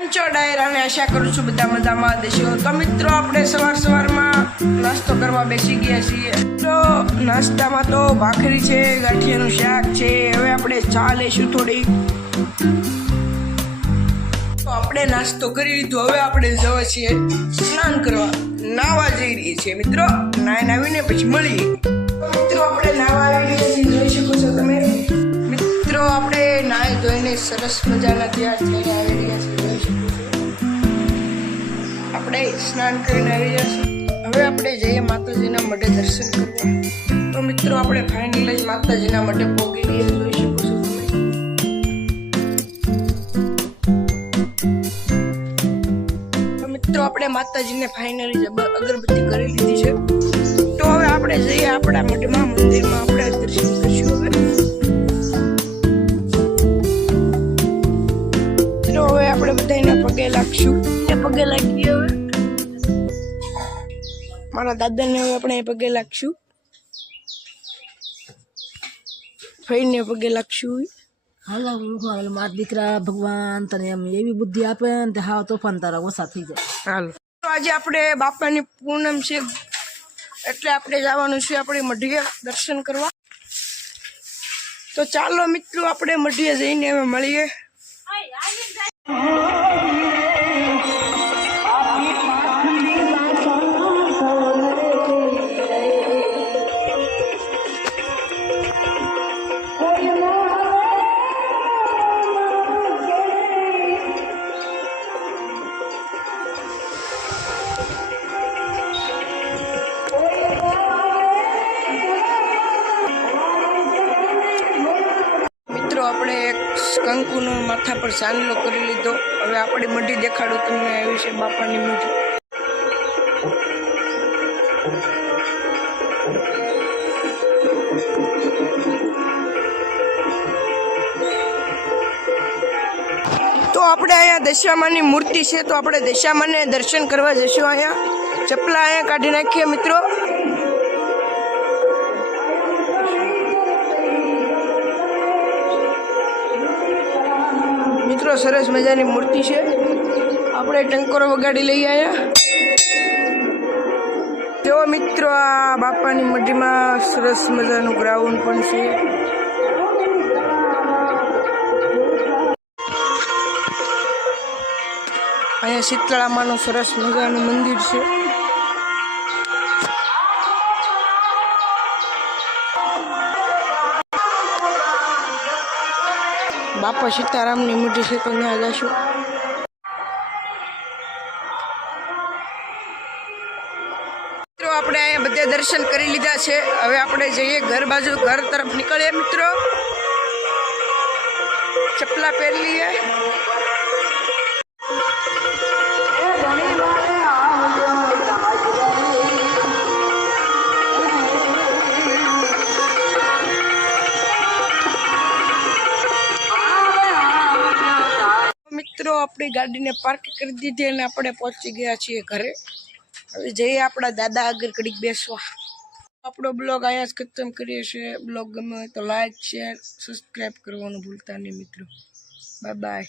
पंचो डायरा ने आशा करूँ छूं बधा मजामां देशो। तो मित्रों आपणे सवार में नास्तो करवा बेसी गया छीए। तो नास्ता में तो भाखरी छे, गाठियानुं शाक छे। हवे आपणे चा लेशुं थोड़ी। तो आपणे नास्तो करी लीधो, हवे आपणे जवा छीए स्नान करवा। नावा जई रही छे मित्रों। नाईने आवीने पछी मळीए। मित्रों आपणे नावा આવી રહ્યા છીએ, જોઈ શકો છો તમે। मित्रों आपणे નાઈ ધોઈને સરસ મજાના તૈયાર થઈને આવી રહ્યા છીએ, જોઈ શકો છો। આપણે સ્નાન કરીને આવી રહ્યા છીએ। હવે આપણે જઈએ માતાજીના મઢે દર્શન કરવા। તો મિત્રો આપણે ફાઇનલી જ માતાજીના મઢે પહોંચી ગયા, જોઈ શકો છો તમે। તો મિત્રો આપણે માતાજીને ફાઇનલી અગરબત્તી કરી લીધી છે। તો હવે આપણે જઈએ આપણા મઢમાં, મંદિરમાં આપણે દર્શન કરીશું। હવે આપણે બધાને પગે લાગશું, પગે લાગીએ। હવે મારા દાદાને હવે આપણે પગે લાગશું, ભાઈને પગે લાગશું। હાલો મારા દીકરા ભગવાન તને એમ એવી બુદ્ધિ આપે ને તે હાવ તોફાન તારા ઓછા થઈ જાય। હાલો આજે આપણે બાપાની પૂનમ છે એટલે આપણે જવાનું છે આપણી મઢીએ દર્શન કરવા। તો ચાલો મિત્રો આપણે મઢીએ જઈને હવે મળીએ। આપણે એક કંકુનો માથા પર ચાંદલો કરી લીધો। હવે આપણી મઢી દેખાડું તમને, આવી છે બાપાની મઢી। તો આપણે અહીંયા દશામાની મૂર્તિ છે, તો આપણે દશામાને દર્શન કરવા જઈશું। અહીંયા ચપલા અહીંયા કાઢી નાખીએ મિત્રો। મિત્રો સરસ મજાની મૂર્તિ છે। આપણે ટંકોરો વગાડી લઈ આવ્યા। જો મિત્રો આ બાપાની મઢીમાં સરસ મજાનું ગ્રાઉન્ડ પણ છે। અહીંયા શીતળામાનું સરસ મજાનું મંદિર છે। બાપા સીતારામની મઢી છે, તો ત્યાં જશું। મિત્રો આપણે અહીંયા બધે દર્શન કરી લીધા છે। હવે આપણે જઈએ ઘર બાજુ, ઘર તરફ નીકળીએ મિત્રો। ચપલા પહેરી લઈએ। મિત્રો આપણી ગાડીને પાર્ક કરી દીધી અને આપણે પહોંચી ગયા છીએ ઘરે। હવે જઈએ આપણા દાદા આગળ ઘડીક બેસવા। આપણો બ્લોગ અહીંયા જ ખતમ કરીએ છીએ। બ્લોગ ગમે હોય તો લાઈક, શેર, સબસ્ક્રાઈબ કરવાનું ભૂલતા નહીં મિત્રો। Bye bye.